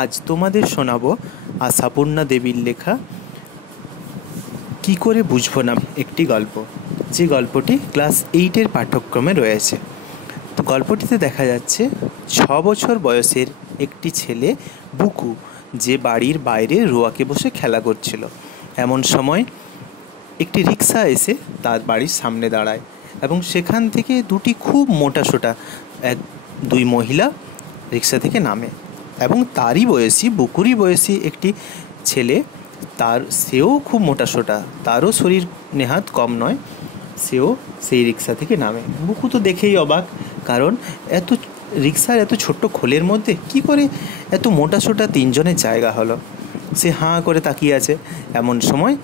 আজ তোমাদের শোনাবো আশাপূর্ণা দেবীর লেখা কি করে বুঝবো না একটি গল্প, যে গল্পটি ক্লাস 8-এর পাঠ্যক্রমে রয়েছে। তো গল্পটিতে দেখা যাচ্ছে 6 বছর বয়সের একটি ছেলে বুকু, যে বাড়ির বাইরে রোয়াকে বসে খেলা করছিল। এমন সময় একটি রিক্সা এসে তার বাড়ির সামনে দাঁড়ায় এবং সেখান থেকে দুটি খুব মোটাসোটা দুই মহিলা রিক্সা থেকে নামে এবং তারই বয়সী, বুকুরই বয়সী একটি ছেলে, সেও খুব মোটাসোটা, তারও শরীর নেহাত কম নয়, সেও সেই রিক্সা থেকে নামে। বুকু তো দেখেই অবাক, কারণ রিক্সার এত ছোট্ট খোলের মধ্যে কি করে এত মোটাসোটা তিনজনের জায়গা হলো। সে হাঁ করে তাকিয়ে আছে। এমন সময়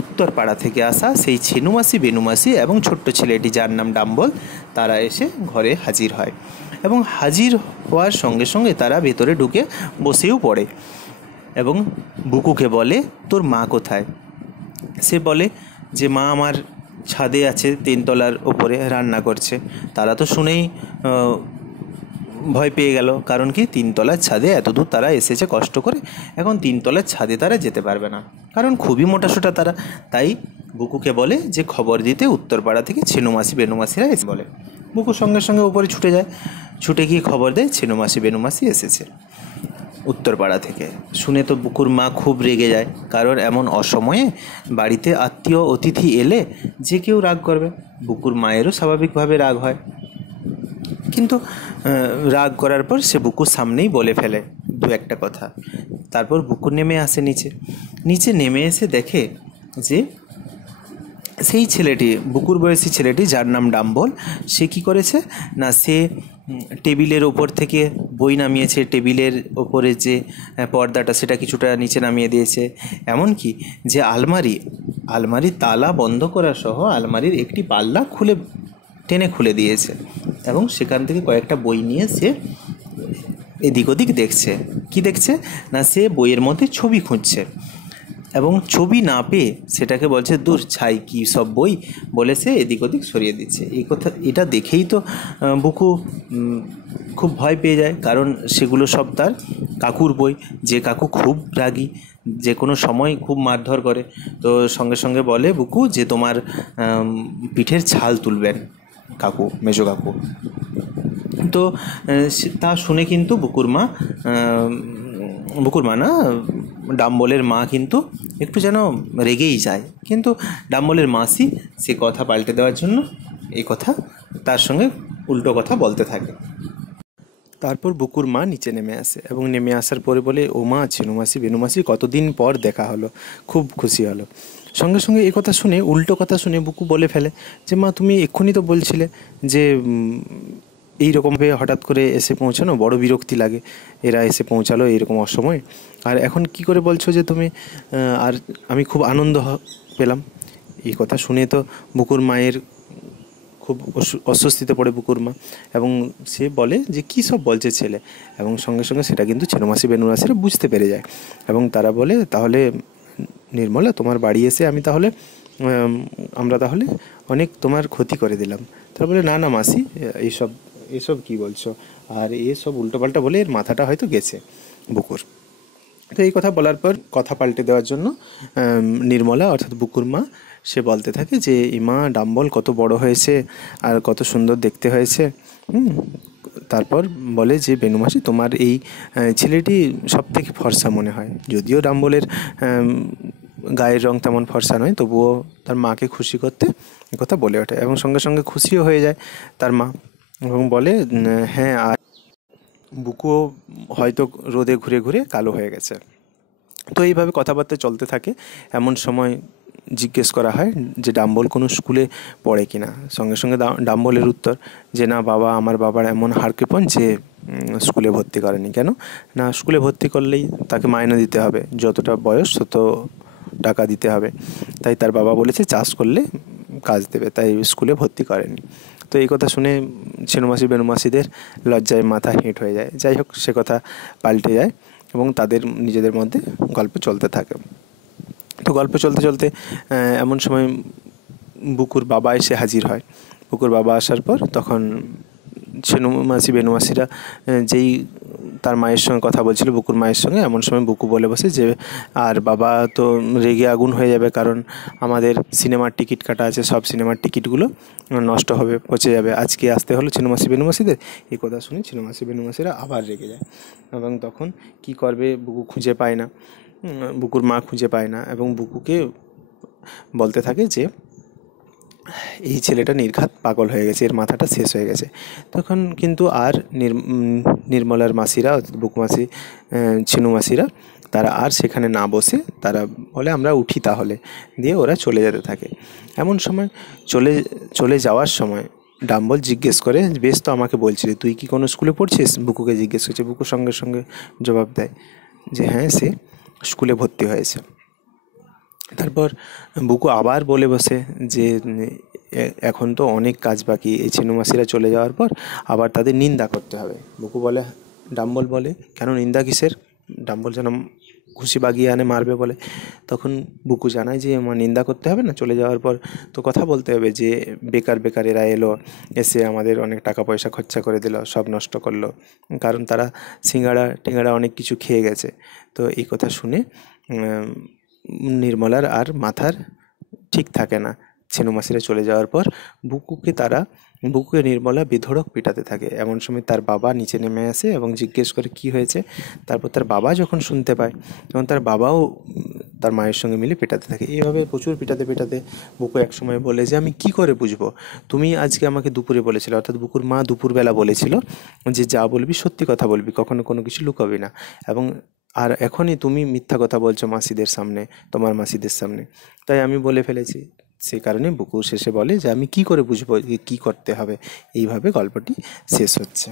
উত্তর পাড়া থেকে আসা সেই ছেনুমাসি, বেনুমাসি এবং ছোট্ট ছেলেটি যার নাম ডাম্বল, তারা এসে ঘরে হাজির হয় এবং হাজির হওয়ার সঙ্গে সঙ্গে তারা ভেতরে ঢুকে বসেও পড়ে এবং বুকুকে বলে, তোর মা কোথায়? সে বলে যে মা আমার ছাদে আছে, 3 তলার ওপরে রান্না করছে। তারা তো শুনেই ভয় পেয়ে গেল, কারণ কি 3 তলার ছাদে এতদূর তারা এসেছে কষ্ট করে, এখন 3 তলার ছাদে তারা যেতে পারবে না, কারণ খুবই মোটাসোটা তারা। তাই বুকুকে বলে যে খবর দিতে উত্তরপাড়া থেকে ছেনুমাসি, বেনুমাসিরা এসে বলে। বুকু সঙ্গে সঙ্গে উপরে ছুটে যায়, ছুটে গিয়ে খবর দেয় ছেনুমাসি, বেনুমাসি এসেছে উত্তরপাড়া থেকে। শুনে তো বুকুর মা খুব রেগে যায়, কারণ এমন অসময়ে বাড়িতে আত্মীয় অতিথি এলে যে কেউ রাগ করবে। বুকুর মায়েরও স্বাভাবিকভাবে রাগ হয়, কিন্তু রাগ করার পর সে বুকুর সামনেই বলে ফেলে 2-1 কথা। তারপর বুকু নেমে আসে নিচে নেমে এসে দেখে যে সেই ছেলেটি, বুকুর বয়সী ছেলেটি যার নাম ডাম্বল, সে কি করেছে না, সে টেবিলের ওপর থেকে বই নামিয়েছে, টেবিলের ওপরে যে পর্দাটা সেটা কিছুটা নিচে নামিয়ে দিয়েছে, এমনকি যে আলমারির তালা বন্ধ করা সহ আলমারির একটি পাল্লা টেনে খুলে দিয়েছে এবং সেখান থেকে কয়েকটা বই নিয়ে সে এদিক ওদিক দেখছে। কি দেখছে না, সে বইয়ের মধ্যে ছবি খুঁজছে এবং ছবি না পেয়ে সেটাকে বলছে দূর ছাই, কী সব বই, বলে সে এদিক ওদিক সরিয়ে দিচ্ছে। এটা দেখেই তো বুকু খুব ভয় পেয়ে যায়, কারণ সেগুলো সব তার কাকুর বই, যে কাকু খুব রাগী, যে কোনো সময় খুব মারধর করে। তো সঙ্গে সঙ্গে বলে বুকু যে তোমার পিঠের ছাল তুলবেন কাকু, মেজো কাকু। তো তা শুনে কিন্তু বুকুর মা না, ডাম্বলের মা কিন্তু একটু যেন রেগেই যায়, কিন্তু ডাম্বলের মাসি সে কথা পাল্টে দেওয়ার জন্য এই কথা তার সঙ্গে উল্টো কথা বলতে থাকে। তারপর বুকুর মা নিচে নেমে আসে এবং নেমে আসার পরে বলে, ও মা, ছেনুমাসি, বেনুমাসি, কতদিন পর দেখা হলো, খুব খুশি হলো। সঙ্গে সঙ্গে এই কথা শুনে, উল্টো কথা শুনে বুকু বলে ফেলে যে মা, তুমি এক্ষুনি তো বলছিলে যে এইরকমভাবে হঠাৎ করে এসে পৌঁছানো বড় বিরক্তি লাগে, এরা এসে পৌঁছালো এইরকম অসময়, আর এখন কি করে বলছো যে তুমি, আর আমি খুব আনন্দ পেলাম। এই কথা শুনে তো বুকুর মায়ের খুব অস্বস্তিতে পড়ে বুকুর মা, এবং সে বলে যে কী সব বলছে ছেলে, এবং সঙ্গে সঙ্গে সেটা কিন্তু ছেনুমাসি, বেনুমাসিরা বুঝতে পেরে যায় এবং তারা বলে, তাহলে নির্মলা, তোমার বাড়ি এসে আমরা তাহলে অনেক তোমার ক্ষতি করে দিলাম। তারা বলে, না না মাসি, এসব কি বলছো, আর এসব উল্টোপাল্টা বলে এর মাথাটা হয়তো গেছে বুকুর। তো এই কথা বলার পর কথা পাল্টে দেওয়ার জন্য নির্মলা অর্থাৎ বুকুর মা সে বলতে থাকে যে ইমা, ডাম্বল কত বড় হয়েছে আর কত সুন্দর দেখতে হয়েছে। তারপর বলে যে বেনুমাসি, তোমার এই ছেলেটি সব থেকে ফর্সা মনে হয়, যদিও ডাম্বলের গায়ের রং তেমন ফর্সা নয়, তবুও তার মাকে খুশি করতে কথা বলে ওঠে এবং সঙ্গে সঙ্গে খুশিও হয়ে যায় তার মা এবং বলে, হ্যাঁ, আর বুকুও হয়তো রোদে ঘুরে ঘুরে কালো হয়ে গেছে। তো এইভাবে কথাবার্তা চলতে থাকে। এমন সময় জিজ্ঞেস করা হয় যে ডাম্বল কোনো স্কুলে পড়ে কিনা। সঙ্গে সঙ্গে ডাম্বলের উত্তর যে না বাবা, আমার বাবার এমন হাড়কৃপণ যে স্কুলে ভর্তি করেনি। কেন না, স্কুলে ভর্তি করলেই তাকে মাইনে দিতে হবে, যতটা বয়স তত টাকা দিতে হবে, তাই তার বাবা বলেছে চাষ করলে কাজ দেবে, তাই স্কুলে ভর্তি করেনি। তো এই কথা শুনে ছেনুমাসি, বেনুমাসিদের লজ্জায় মাথা হেঁট হয়ে যায়। যাই হোক, সে কথা পাল্টে যায় এবং তাদের নিজেদের মধ্যে গল্প চলতে থাকে। তো গল্প চলতে চলতে এমন সময় বুকুর বাবা এসে হাজির হয়। বুকুর বাবা আসার পর তখন ছেনু মাসি বেনু মাসিরা যেই তার মায়ের সঙ্গে কথা বলছিল, বুকুর মায়ের সঙ্গে, এমন সময় বুকু বলে বসে যে আর বাবা তো রেগে আগুন হয়ে যাবে, কারণ আমাদের সিনেমার টিকিট কাটা আছে, সব সিনেমার টিকিটগুলো নষ্ট হবে, পচে যাবে, আজকে আসতে হলো ছেনু মাসি বেনু মাসিদের। এই কথা শুনে ছেনু মাসি বেনু মাসিরা আবার রেগে যায় এবং তখন কি করবে বুকু খুঁজে পায় না, বুকুর মা খুঁজে পায় না এবং বুকুকে বলতে থাকে যে এই ছেলেটা নির্ঘাত পাগল হয়ে গেছে, এর মাথাটা শেষ হয়ে গেছে। তখন কিন্তু আর নির্মলার মাসিরা, বুকু মাসি, ছিনু মাসিরা, তারা আর সেখানে না বসে তারা বলে আমরা উঠি তাহলে, দিয়ে ওরা চলে যেতে থাকে। এমন সময় চলে যাওয়ার সময় ডাম্বল জিজ্ঞেস করে, বেশ তো আমাকে বলছিলি তুই কি কোনো স্কুলে পড়ছিস, বুকুকে জিজ্ঞেস করছে। বুকু সঙ্গে সঙ্গে জবাব দেয় যে হ্যাঁ, সে স্কুলে ভর্তি হয়েছে। তারপর বুকু আবার বলে বসে যে এখন তো অনেক কাজ বাকি, এই ছেনু মাসিরা চলে যাওয়ার পর আবার তাদের নিন্দা করতে হবে। বুকু বলে, ডাম্বল বলে কেন নিন্দা কিসের, ডাম্বল যেন ঘুষি বাগিয়ে আনে মারবে বলে। তখন বুকু জানায় যে আমার নিন্দা করতে হবে না, চলে যাওয়ার পর তো কথা বলতে হবে যে বেকার বেকার এরা এলো, এসে আমাদের অনেক টাকা পয়সা খরচা করে দিল, সব নষ্ট করলো, কারণ তারা সিঙ্গাড়া টিঙ্গাড়া অনেক কিছু খেয়ে গেছে। তো এই কথা শুনে নির্মলার আর মাথার ঠিক থাকে না। ছেনু মাসিরা চলে যাওয়ার পর বুকুকে নির্মলা বেধড়ক পিটাতে থাকে। এমন সময় তার বাবা নিচে নেমে আসে এবং জিজ্ঞেস করে কি হয়েছে। তারপর তার বাবা যখন শুনতে পায়, তখন তার বাবাও তার মায়ের সঙ্গে মিলে পেটাতে থাকে। এইভাবে প্রচুর পেটাতে পেটাতে বুকু একসময় বলে যে আমি কি করে বুঝবো, তুমি আজকে আমাকে দুপুরে বলেছিলে, অর্থাৎ বুকুর মা দুপুরবেলা বলেছিল যে যা বলবি সত্যি কথা বলবি, কখনো কোনো কিছু লুকাবি না, এবং আর এখনই তুমি মিথ্যা কথা বলছো মাসিদের সামনে, তোমার মাসিদের সামনে, তাই আমি বলে ফেলেছি। সেই কারণে বুকু শেষে বলে যে আমি কি করে বুঝবো যে কী করতে হবে। এইভাবে গল্পটি শেষ হচ্ছে।